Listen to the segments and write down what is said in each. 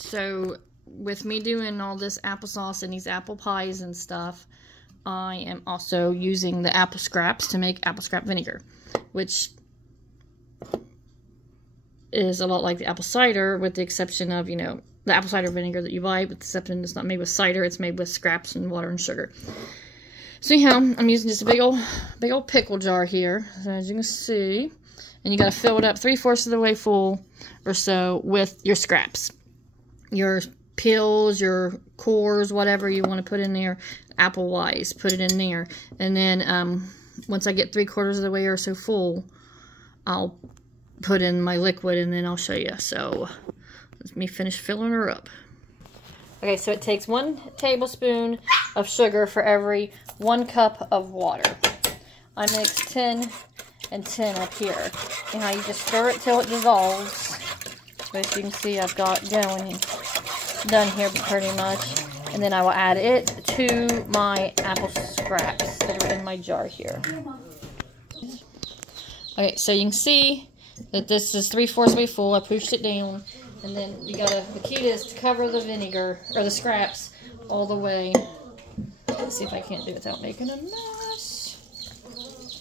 So with me doing all this applesauce and these apple pies and stuff, I am also using the apple scraps to make apple scrap vinegar, which is a lot like the apple cider, with the exception of, you know, the apple cider vinegar that you buy, with the exception it's not made with cider, it's made with scraps and water and sugar. So anyhow, I'm using just a big old pickle jar here, as you can see, and you got to fill it up 3/4 of the way full or so with your scraps, your peels, your cores, whatever you want to put in there, apple-wise, put it in there, and then once I get 3/4 of the way or so full, I'll put in my liquid and then I'll show you. So let me finish filling her up. Okay, so it takes 1 tablespoon of sugar for every 1 cup of water. I mixed 10 and 10 up here. And now you just stir it till it dissolves. As you can see, I've got going done here pretty much. And then I will add it to my apple scraps that are in my jar here. Okay, so you can see that this is 3/4 way full. I pushed it down. And then you gotta, the key is to cover the vinegar, or the scraps, all the way. Let's see if I can't do it without making a mess.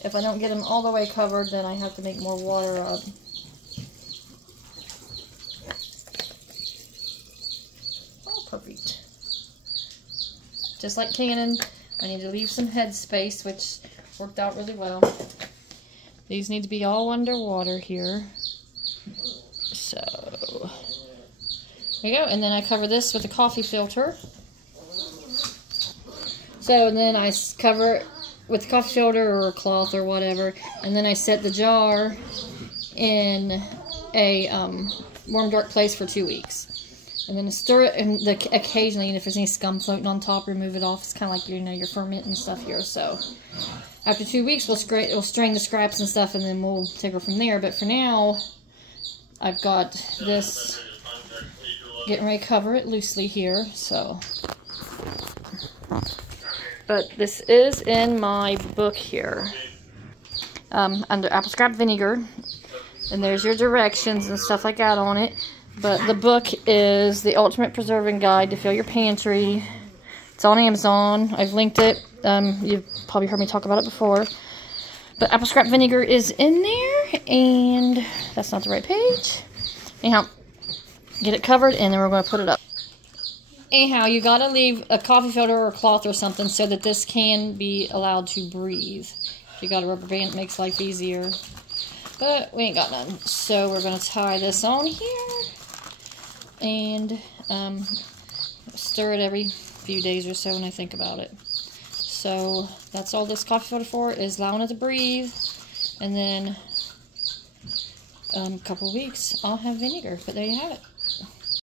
If I don't get them all the way covered, then I have to make more water up. Oh, perfect. Just like canning, I need to leave some head space, which worked out really well. These need to be all underwater here. So, there you go. And then I cover this with a coffee filter. So, and then I cover it with a coffee filter or a cloth or whatever. And then I set the jar in a warm, dark place for 2 weeks. And then stir it, and occasionally, and if there's any scum floating on top, remove it off. It's kind of like, you know, your fermenting stuff here. So, after 2 weeks, we'll strain the scraps and stuff, and then we'll take her from there. But for now, I've got this getting ready to cover it loosely here, so. But this is in my book here, under apple scrap vinegar, and there's your directions and stuff like that on it. But the book is The Ultimate Preserving Guide to Fill Your Pantry. It's on Amazon. I've linked it. You've probably heard me talk about it before. But apple scrap vinegar is in there, and that's not the right page. Anyhow, get it covered, and then we're going to put it up. Anyhow, you got to leave a coffee filter or a cloth or something so that this can be allowed to breathe. If you got a rubber band, it makes life easier. But we ain't got none. So we're going to tie this on here, and stir it every few days or so when I think about it. So that's all this coffee filter for, is allowing it to breathe. And then a couple weeks I'll have vinegar, but there you have it.